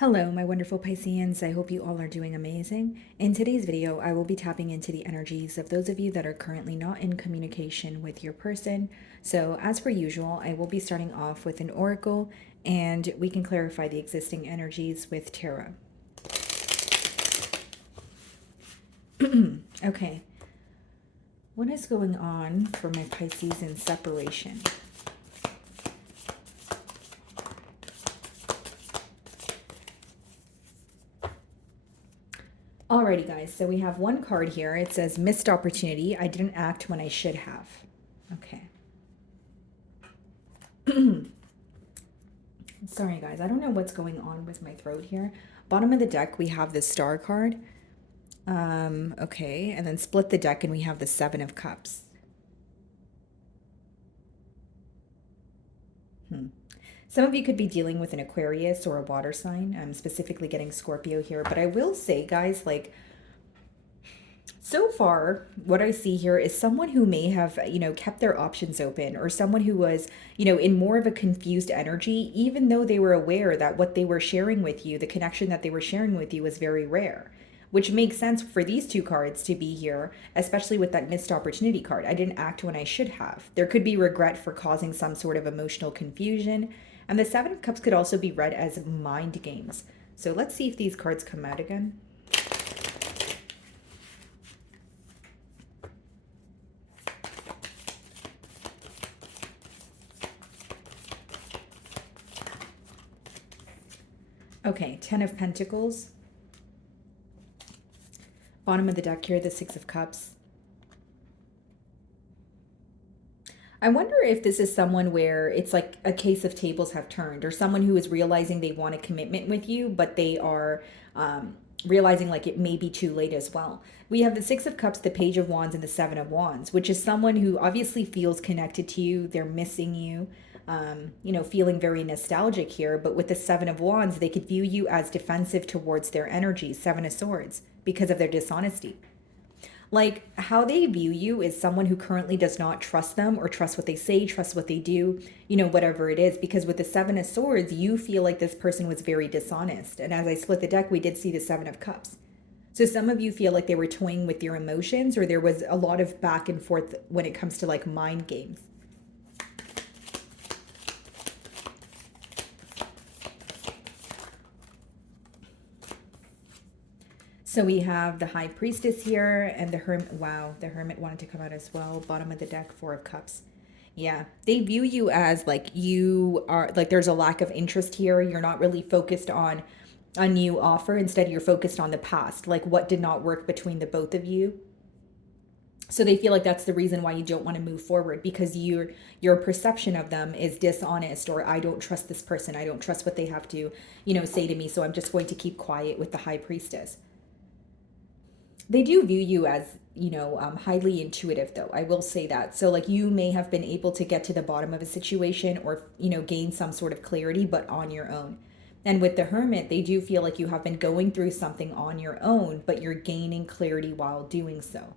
Hello, my wonderful Pisceans. I hope you all are doing amazing. In today's video, I will be tapping into the energies of those of you that are currently not in communication with your person. So, as per usual, I will be starting off with an oracle and we can clarify the existing energies with tarot. Okay. What is going on for my Pisces in separation? Alrighty, guys, so we have one card here. It says, missed opportunity. I didn't act when I should have. Okay. Sorry, guys. I don't know what's going on with my throat here. Bottom of the deck, we have the Star card. Okay, and then split the deck and we have the Seven of Cups. Some of you could be dealing with an Aquarius or a water sign. I'm specifically getting Scorpio here. But I will say, guys, like, so far, what I see here is someone who may have, kept their options open, or someone who was, in more of a confused energy, even though they were aware that what they were sharing with you, the connection that they were sharing with you was very rare, which makes sense for these two cards to be here, especially with that missed opportunity card. I didn't act when I should have. There could be regret for causing some sort of emotional confusion. And the Seven of Cups could also be read as mind games. So let's see if these cards come out again. Okay, Ten of Pentacles. Bottom of the deck here, the Six of Cups. I wonder if this is someone where it's like a case of tables have turned, or someone who is realizing they want a commitment with you, but they are realizing like it may be too late as well. We have the Six of Cups, the Page of Wands, and the Seven of Wands, which is someone who obviously feels connected to you. They're missing you, feeling very nostalgic here. But with the Seven of Wands, they could view you as defensive towards their energy, Seven of Swords, because of their dishonesty. Like, how they view you is someone who currently does not trust them or trust what they say, trust what they do, whatever it is. Because with the Seven of Swords, you feel like this person was very dishonest. And as I split the deck, we did see the Seven of Cups. So some of you feel like they were toying with your emotions, or there was a lot of back and forth when it comes to like mind games. So we have the High Priestess here and the Hermit. Wow, the Hermit wanted to come out as well. Bottom of the deck, Four of Cups. Yeah, they view you as like you are, like there's a lack of interest here. You're not really focused on a new offer. Instead, you're focused on the past, like what did not work between the both of you. So they feel like that's the reason why you don't want to move forward, because your perception of them is dishonest, or I don't trust this person. I don't trust what they have to, say to me. So I'm just going to keep quiet with the High Priestess. They do view you as, highly intuitive, though. I will say that. So, like, you may have been able to get to the bottom of a situation, or, gain some sort of clarity, but on your own. And with the Hermit, they do feel like you have been going through something on your own, but you're gaining clarity while doing so.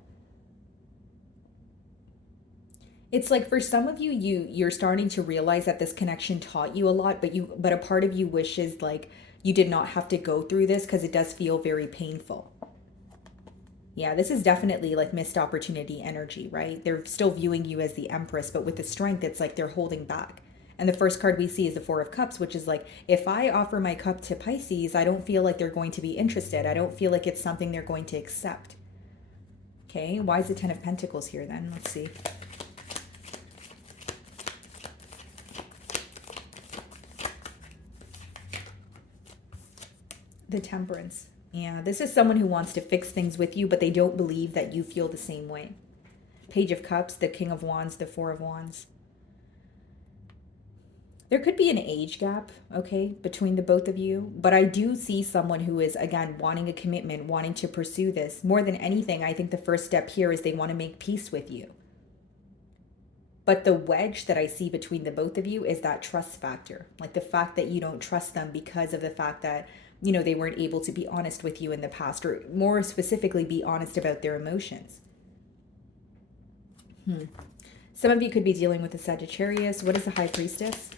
It's like for some of you, you're starting to realize that this connection taught you a lot, but a part of you wishes like you did not have to go through this, because it does feel very painful. Yeah, this is definitely like missed opportunity energy, right? They're still viewing you as the Empress, but with the Strength, it's like they're holding back. And the first card we see is the Four of Cups, which is like, if I offer my cup to Pisces, I don't feel like they're going to be interested. I don't feel like it's something they're going to accept. Okay, why is the Ten of Pentacles here then? Let's see. The Temperance. Yeah, this is someone who wants to fix things with you, but they don't believe that you feel the same way. Page of Cups, the King of Wands, the Four of Wands. There could be an age gap, okay, between the both of you, but I do see someone who is, again, wanting a commitment, wanting to pursue this. More than anything, I think the first step here is they want to make peace with you. But the wedge that I see between the both of you is that trust factor, like the fact that you don't trust them because of the fact that they weren't able to be honest with you in the past, or more specifically, be honest about their emotions. Some of you could be dealing with a Sagittarius. What is the High Priestess?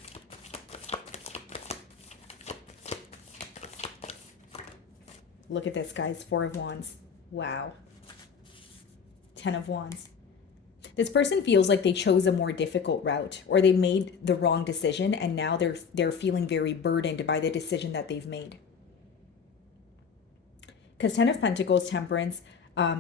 Look at this, guys. Four of Wands. Wow. 10 of Wands. This person feels like they chose a more difficult route, or they made the wrong decision, and now they're feeling very burdened by the decision that they've made. Because 10 of Pentacles, Temperance,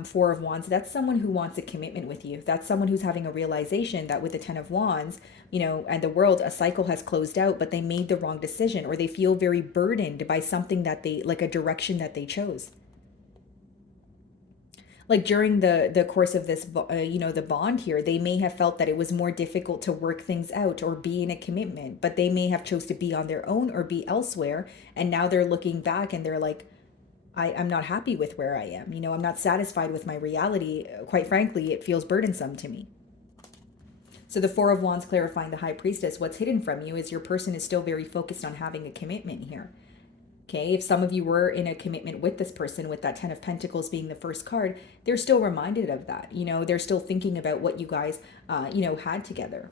Four of Wands, that's someone who wants a commitment with you. That's someone who's having a realization that with the 10 of Wands, and the world, a cycle has closed out, but they made the wrong decision, or they feel very burdened by something that they, like a direction that they chose. Like during the course of this, the bond here, they may have felt that it was more difficult to work things out or be in a commitment, but they may have chose to be on their own or be elsewhere. And now they're looking back and they're like, I'm not happy with where I am. I'm not satisfied with my reality. Quite frankly, it feels burdensome to me. So the Four of Wands clarifying the High Priestess, what's hidden from you is your person is still very focused on having a commitment here. Okay, if some of you were in a commitment with this person, with that 10 of Pentacles being the first card, they're still reminded of that. They're still thinking about what you guys, had together.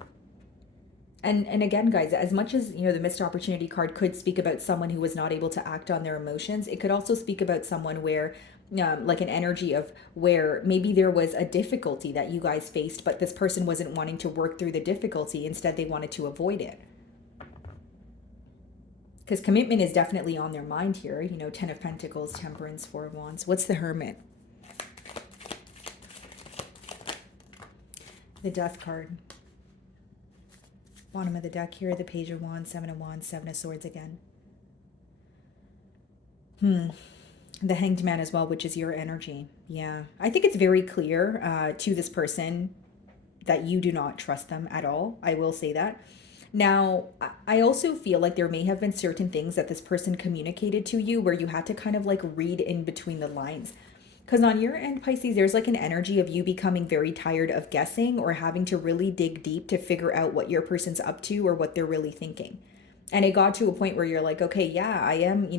And again, guys, as much as, the missed opportunity card could speak about someone who was not able to act on their emotions, it could also speak about someone where, like an energy of where maybe there was a difficulty that you guys faced, but this person wasn't wanting to work through the difficulty. Instead, they wanted to avoid it. Because commitment is definitely on their mind here. 10 of Pentacles, Temperance, Four of Wands. What's the Hermit? The Death card. Bottom of the deck here, the Page of Wands, Seven of Wands, Seven of Swords again. The Hanged Man as well, which is your energy. Yeah. I think it's very clear to this person that you do not trust them at all. I will say that. Now, I also feel like there may have been certain things that this person communicated to you where you had to kind of like read in between the lines. Because on your end, Pisces, there's like an energy of you becoming very tired of guessing or having to really dig deep to figure out what your person's up to or what they're really thinking. And it got to a point where you're like, okay, yeah, I am,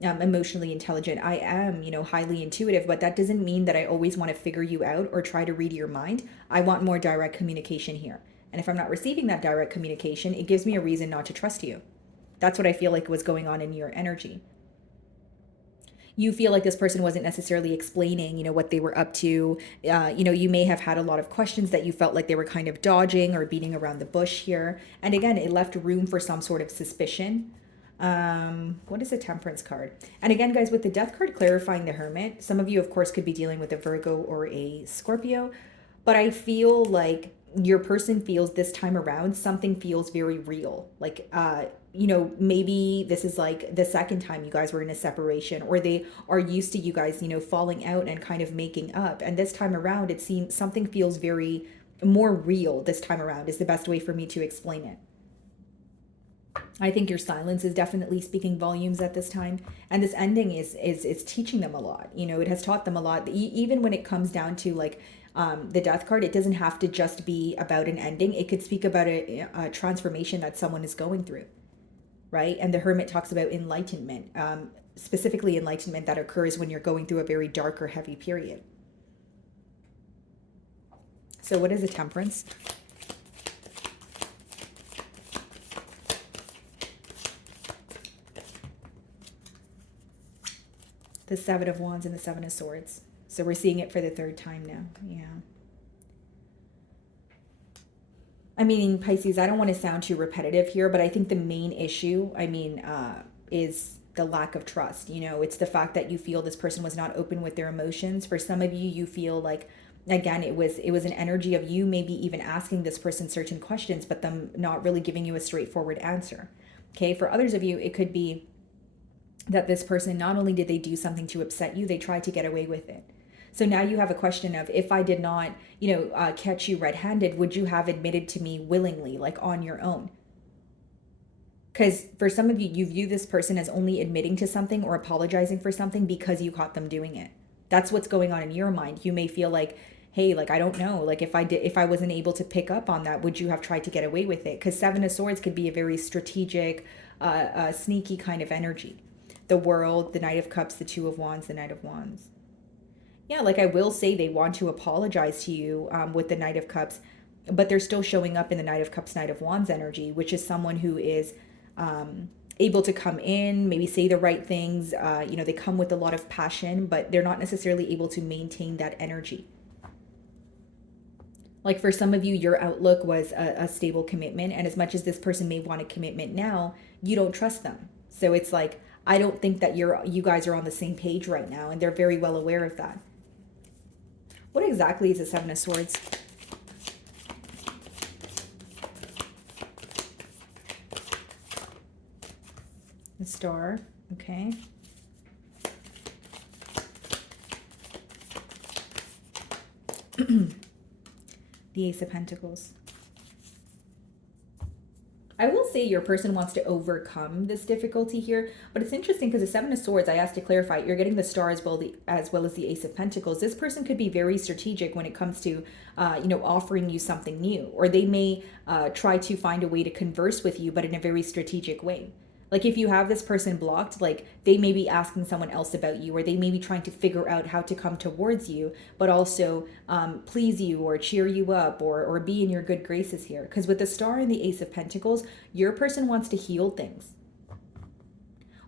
emotionally intelligent. I am, highly intuitive, but that doesn't mean that I always want to figure you out or try to read your mind. I want more direct communication here. And if I'm not receiving that direct communication, it gives me a reason not to trust you. That's what I feel like was going on in your energy. You feel like this person wasn't necessarily explaining, what they were up to. You may have had a lot of questions that you felt like they were kind of dodging or beating around the bush here. And again, it left room for some sort of suspicion. What is a Temperance card? And again, guys, with the Death card clarifying the Hermit, some of you, of course, could be dealing with a Virgo or a Scorpio. But I feel like your person feels this time around something feels very real. Like maybe this is like the second time you guys were in a separation, or they are used to you guys falling out and kind of making up, and this time around it seems something feels very more real. This time around is the best way for me to explain it. I think your silence is definitely speaking volumes at this time, and this ending is teaching them a lot. It has taught them a lot, even when it comes down to like the Death card. It doesn't have to just be about an ending. It could speak about a transformation that someone is going through, right? And the Hermit talks about enlightenment, specifically enlightenment that occurs when you're going through a very dark or heavy period. So what is a Temperance? The Seven of Wands and the Seven of Swords. So we're seeing it for the third time now. Yeah. I mean, Pisces, I don't want to sound too repetitive here, but I think the main issue, is the lack of trust. It's the fact that you feel this person was not open with their emotions. For some of you, you feel like, again, it was an energy of you maybe even asking this person certain questions, but them not really giving you a straightforward answer. Okay. For others of you, it could be that this person, not only did they do something to upset you, they tried to get away with it. So now you have a question of, if I did not, catch you red-handed, would you have admitted to me willingly, like on your own? Because for some of you, you view this person as only admitting to something or apologizing for something because you caught them doing it. That's what's going on in your mind. You may feel like, hey, like, I don't know, like if I wasn't able to pick up on that, would you have tried to get away with it? Because Seven of Swords could be a very strategic, sneaky kind of energy. The World, the Knight of Cups, the Two of Wands, the Knight of Wands. Yeah, like I will say they want to apologize to you with the Knight of Cups, but they're still showing up in the Knight of Cups, Knight of Wands energy, which is someone who is able to come in, maybe say the right things. They come with a lot of passion, but they're not necessarily able to maintain that energy. Like for some of you, your outlook was a stable commitment. And as much as this person may want a commitment now, you don't trust them. So it's like, I don't think that you guys are on the same page right now. And they're very well aware of that. What exactly is the Seven of Swords? The Star. Okay. The Ace of Pentacles. I will say your person wants to overcome this difficulty here, but it's interesting because the Seven of Swords, I asked to clarify, you're getting the Star as well as the Ace of Pentacles. This person could be very strategic when it comes to, offering you something new, or they may try to find a way to converse with you, but in a very strategic way. Like if you have this person blocked, like they may be asking someone else about you, or they may be trying to figure out how to come towards you, but also please you or cheer you up or be in your good graces here. Because with the Star and the Ace of Pentacles, your person wants to heal things.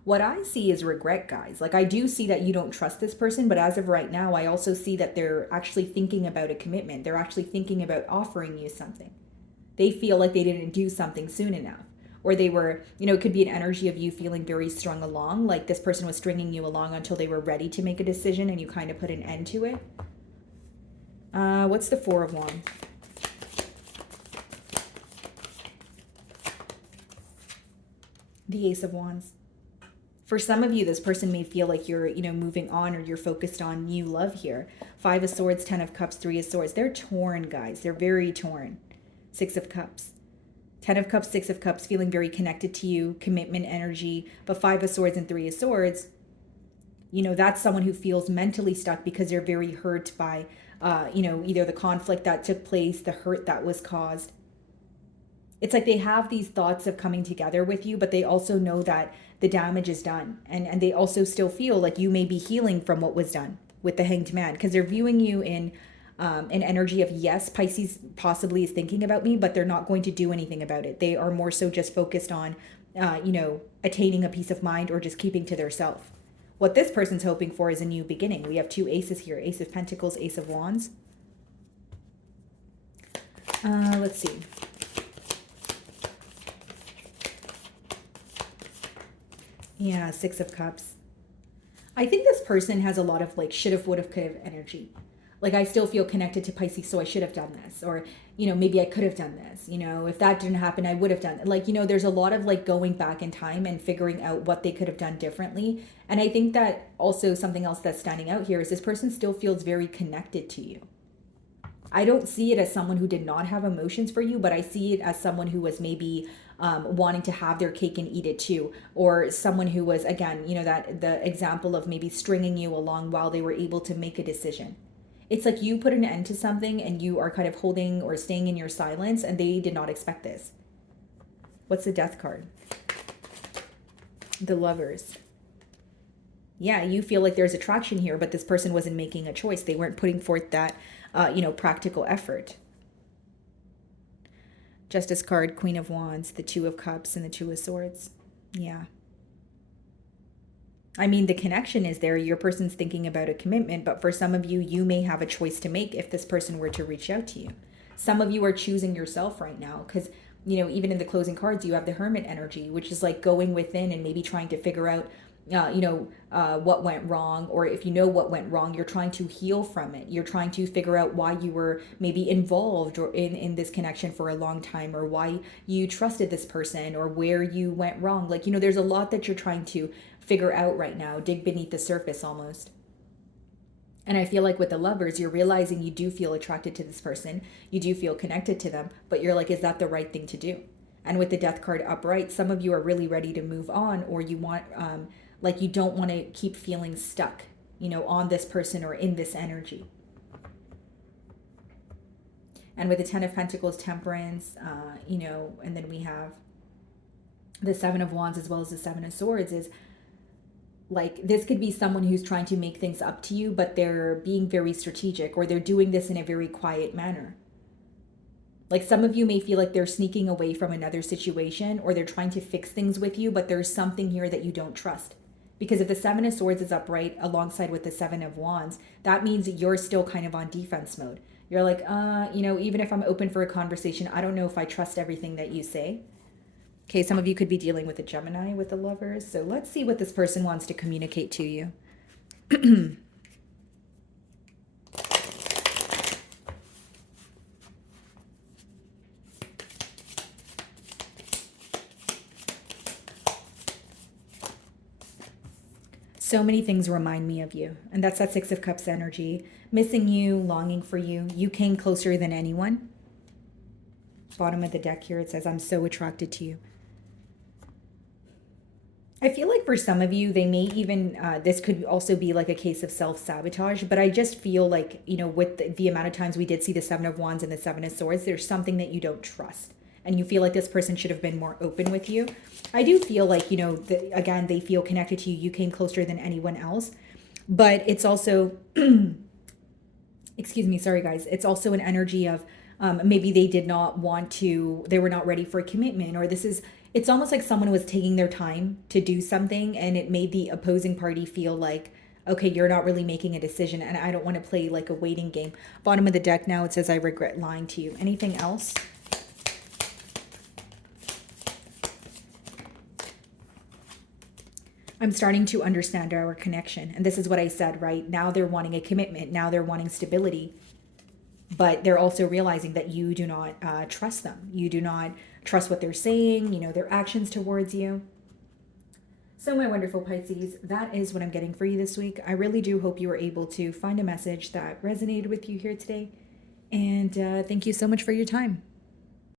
What I see is regret, guys. Like I do see that you don't trust this person, but as of right now, I also see that they're actually thinking about a commitment. They're actually thinking about offering you something. They feel like they didn't do something soon enough. Or they were, it could be an energy of you feeling very strung along, like this person was stringing you along until they were ready to make a decision and you kind of put an end to it. What's the Four of Wands? The Ace of Wands. For some of you, this person may feel like you're, moving on, or you're focused on new love here. Five of Swords, 10 of Cups, 3 of Swords. They're torn, guys. They're very torn. 6 of Cups. 10 of Cups, 6 of Cups, feeling very connected to you, commitment energy. But 5 of Swords and 3 of Swords, that's someone who feels mentally stuck because they're very hurt by, either the conflict that took place, the hurt that was caused. It's like they have these thoughts of coming together with you, but they also know that the damage is done. And they also still feel like you may be healing from what was done with the Hanged Man, because they're viewing you in an energy of, yes, Pisces possibly is thinking about me, but they're not going to do anything about it. They are more so just focused on, attaining a peace of mind or just keeping to their self. What this person's hoping for is a new beginning. We have 2 aces here, Ace of Pentacles, Ace of Wands. Let's see. Yeah, 6 of Cups. I think this person has a lot of like should have, would have, could have energy. Like I still feel connected to Pisces, so I should have done this. Or, maybe I could have done this. If that didn't happen, I would have done it. Like, there's a lot of like going back in time and figuring out what they could have done differently. And I think that also something else that's standing out here is this person still feels very connected to you. I don't see it as someone who did not have emotions for you, but I see it as someone who was maybe wanting to have their cake and eat it too. Or someone who was, again, that the example of maybe stringing you along while they were able to make a decision. It's like you put an end to something and you are kind of holding or staying in your silence, and they did not expect this. What's the Death card? The Lovers. Yeah, you feel like there's attraction here, but this person wasn't making a choice. They weren't putting forth that, practical effort. Justice card, Queen of Wands, the 2 of Cups, and the 2 of Swords. Yeah. I mean, the connection is there. Your person's thinking about a commitment, but for some of you, you may have a choice to make if this person were to reach out to you. Some of you are choosing yourself right now because, even in the closing cards, you have the Hermit energy, which is like going within and maybe trying to figure out, what went wrong, or if you know what went wrong, you're trying to heal from it. You're trying to figure out why you were maybe involved or in this connection for a long time, or why you trusted this person, or where you went wrong. Like, there's a lot that you're trying to figure out right now, dig beneath the surface almost. And I feel like with the Lovers, you're realizing you do feel attracted to this person, you do feel connected to them, but you're like, is that the right thing to do? And with the Death card upright, some of you are really ready to move on, or you want, you don't want to keep feeling stuck, on this person or in this energy. And with the 10 of Pentacles, Temperance, and then we have the 7 of Wands as well as the 7 of Swords, is like, this could be someone who's trying to make things up to you, but they're being very strategic, or they're doing this in a very quiet manner. Like some of you may feel like they're sneaking away from another situation or they're trying to fix things with you, but there's something here that you don't trust. Because if the Seven of Swords is upright alongside with the Seven of Wands, that means you're still kind of on defense mode. You're like, even if I'm open for a conversation, I don't know if I trust everything that you say. Okay, some of you could be dealing with a Gemini with the Lovers. So let's see what this person wants to communicate to you. So many things remind me of you. And that's that Six of Cups energy. Missing you, longing for you. You came closer than anyone. Bottom of the deck here, it says, I'm so attracted to you. I feel like for some of you, they may even, this could also be like a case of self-sabotage, but I just feel like, with the amount of times we did see the Seven of Wands and the Seven of Swords, there's something that you don't trust. And you feel like this person should have been more open with you. I do feel like, again, they feel connected to you. You came closer than anyone else. But it's also, excuse me, sorry guys. It's also an energy of maybe they did not want to, they were not ready for a commitment, or it's almost like someone was taking their time to do something and it made the opposing party feel like, okay, you're not really making a decision and I don't want to play like a waiting game. Bottom of the deck now, it says, I regret lying to you. Anything else? I'm starting to understand our connection. And this is what I said, right? Now they're wanting a commitment. Now they're wanting stability. But they're also realizing that you do not trust them. You do not trust what they're saying, their actions towards you. So my wonderful Pisces, that is what I'm getting for you this week. I really do hope you were able to find a message that resonated with you here today. And thank you so much for your time.